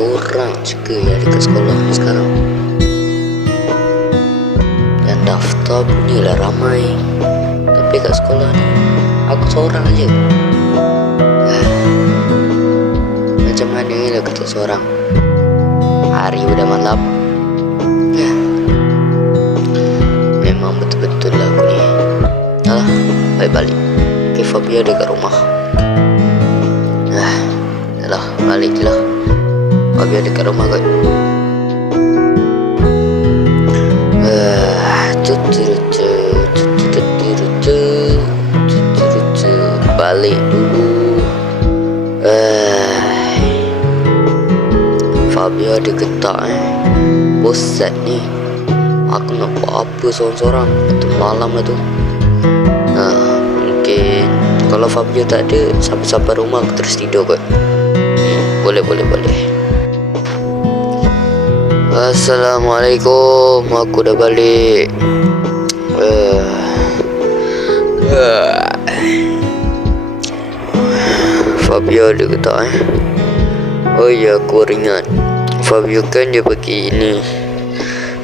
orang juga ya dekat sekolah ni sekarang. Dan daftar punya lah ramai. Tapi kat sekolah ni Aku seorang aja Macam mana lah kata seorang? Hari udah malam Ya. Memang betul-betul lah aku ni. Alah, balik-balik Okay, Fabia ada kat rumah. Ah, dah Habis dekat rumah kot. Ah, Balik dulu. Ah, Fabio ada getak eh. Boset ni. Aku nak buat apa seorang-seorang? Itu malam lah tu. Nah, mungkin Kalau Fabio tak ada Sampai-sampai rumah aku terus tidur kot. Hmm, Boleh, boleh, boleh. Assalamualaikum. Aku dah balik. Uh, uh. Fabio ada ke tak eh? Oh ya aku ingat Fabio kan dia pergi ini.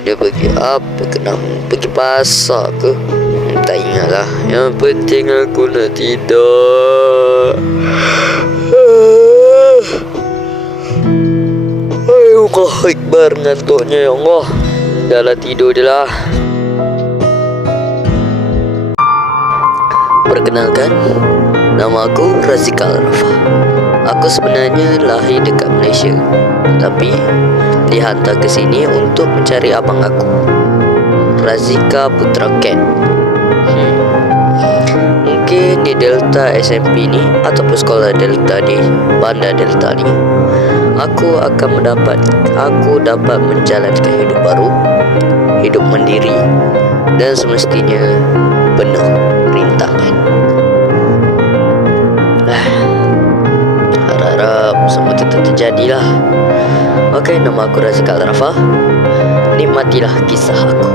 Dia pergi apa ke nama? Pergi pasar ke? Tak ingat lah. Yang penting aku nak tidur Ayo Allah Akbar ngantuknya ya Allah. Dah lah tidur je lah. Perkenalkan Nama aku Razika Rafa Aku sebenarnya lahir dekat Malaysia Tapi dihantar ke sini untuk mencari abang aku Razika Putra Ken. Hmm. Mungkin di Delta SMP ni Ataupun sekolah Delta di Bandar Delta ni Aku akan mendapat Aku dapat menjalankan hidup baru Hidup mandiri Dan semestinya Penuh rintangan Ah harap semua kita terjadilah. Okey, nama aku Razika Al-Rafa. Nikmatilah kisah aku.